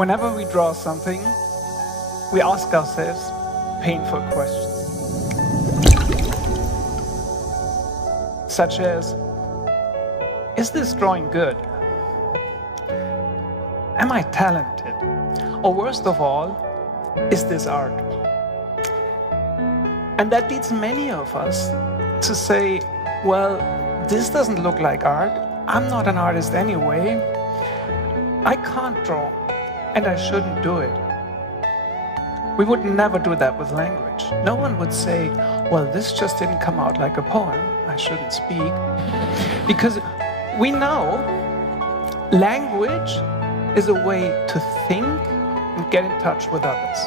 Whenever we draw something, we ask ourselves painful questions. Such as, is this drawing good? Am I talented? Or worst of all, is this art? And that leads many of us to say, well, this doesn't look like art. I'm not an artist anyway. I can't draw, and I shouldn't do it. We would never do that with language. No one would say, well, this just didn't come out like a poem. I shouldn't speak. Because we know language is a way to think and get in touch with others.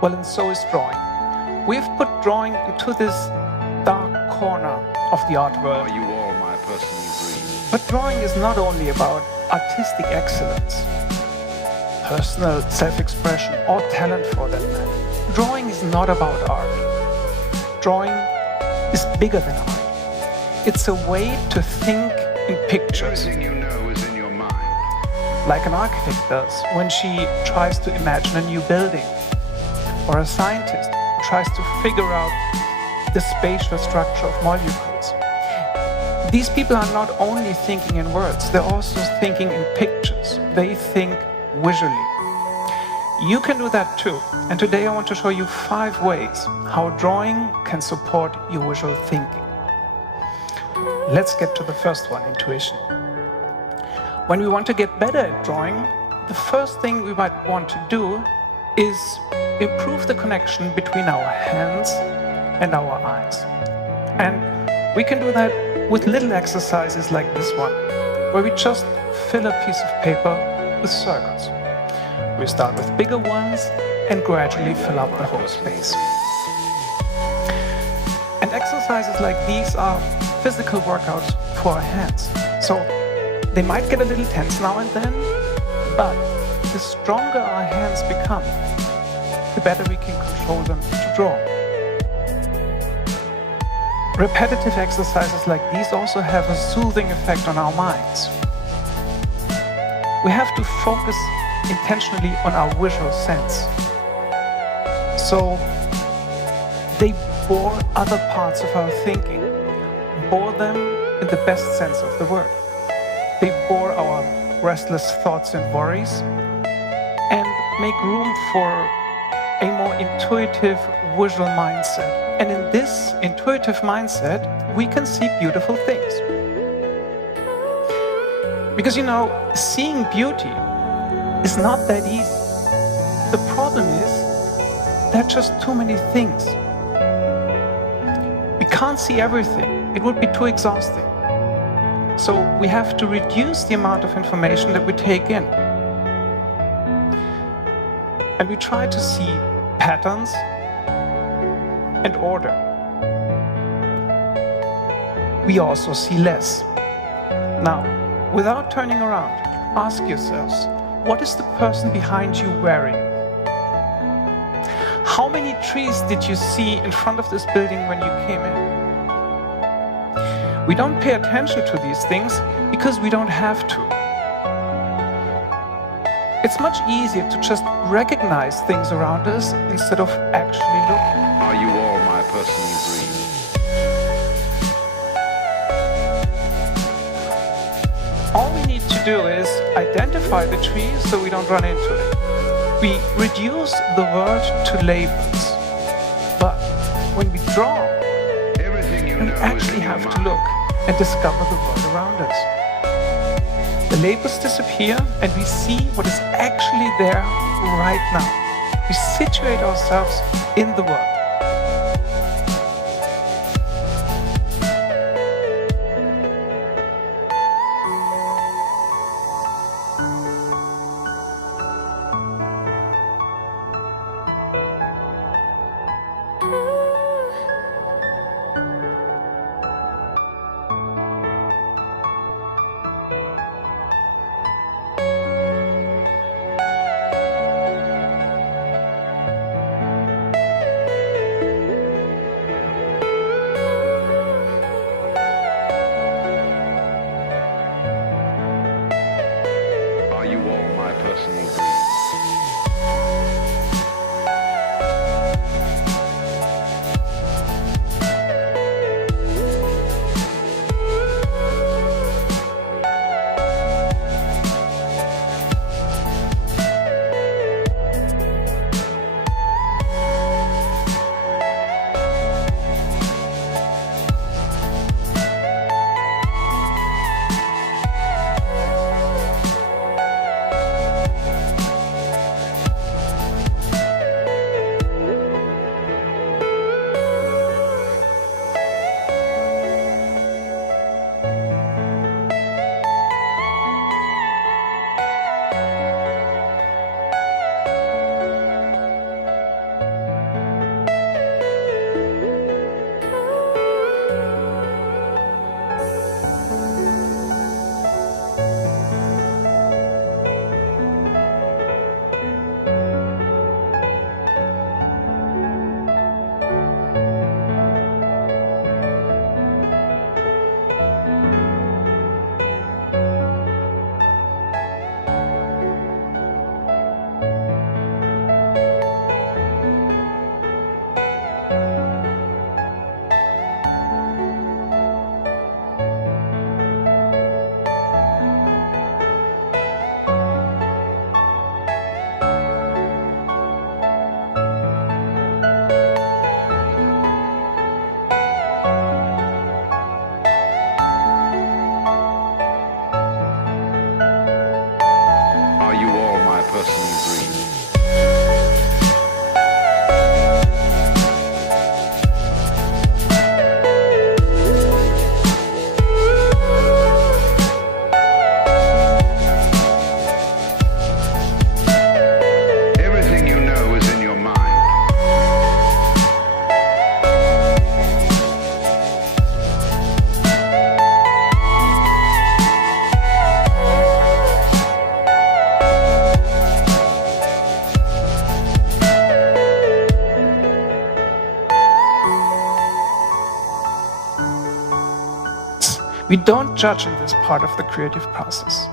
Well, and so is drawing. We've put drawing into this dark corner of the art world. Are you all my personal dreams? But drawing is not only about artistic excellence, personal self-expression, or talent for that matter. Drawing is not about art. Drawing is bigger than art. It's a way to think in pictures. Everything you know is in your mind. Like an architect does when she tries to imagine a new building, or a scientist who tries to figure out the spatial structure of molecules. These people are not only thinking in words, they're also thinking in pictures. They think visually. You can do that too. And today I want to show you 5 ways how drawing can support your visual thinking. Let's get to the first one, intuition. When we want to get better at drawing, the first thing we might want to do is improve the connection between our hands and our eyes. And we can do that with little exercises like this one, where we just fill a piece of paper with circles. We start with bigger ones and gradually fill up the whole space. And exercises like these are physical workouts for our hands. So they might get a little tense now and then, but the stronger our hands become, the better we can control them to draw. Repetitive exercises like these also have a soothing effect on our minds. We have to focus intentionally on our visual sense. So they bore other parts of our thinking, bore them in the best sense of the word. They bore our restless thoughts and worries and make room for a more intuitive visual mindset. And in this intuitive mindset, we can see beautiful things. Because you know, seeing beauty is not that easy. The problem is, there are just too many things. We can't see everything. It would be too exhausting. So we have to reduce the amount of information that we take in. And we try to see patterns and order. We also see less. Now, without turning around, ask yourselves, what is the person behind you wearing? How many trees did you see in front of this building when you came in? We don't pay attention to these things because we don't have to. It's much easier to just recognize things around us instead of actually looking. Are you all my personal dreams? All we need to do is identify the tree so we don't run into it. We reduce the word to labels. But when we draw, Everything you we know actually is in your have to mind. look and discover the world around us. The labels disappear and we see what is actually there right now. We situate ourselves in the world. my personal dreams. Everything you know is in your mind. We don't judge in this part of the creative process.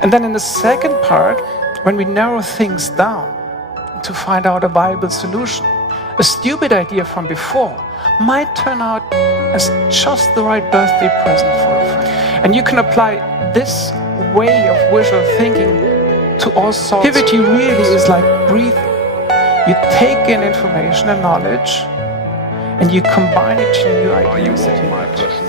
And then in the second part, when we narrow things down to find out a viable solution, a stupid idea from before might turn out as just the right birthday present for a friend. And you can apply this way of visual thinking to all sorts. Creativity really is like breathing. You take in information and knowledge, and you combine it to new Are you ideas that all you my want. personal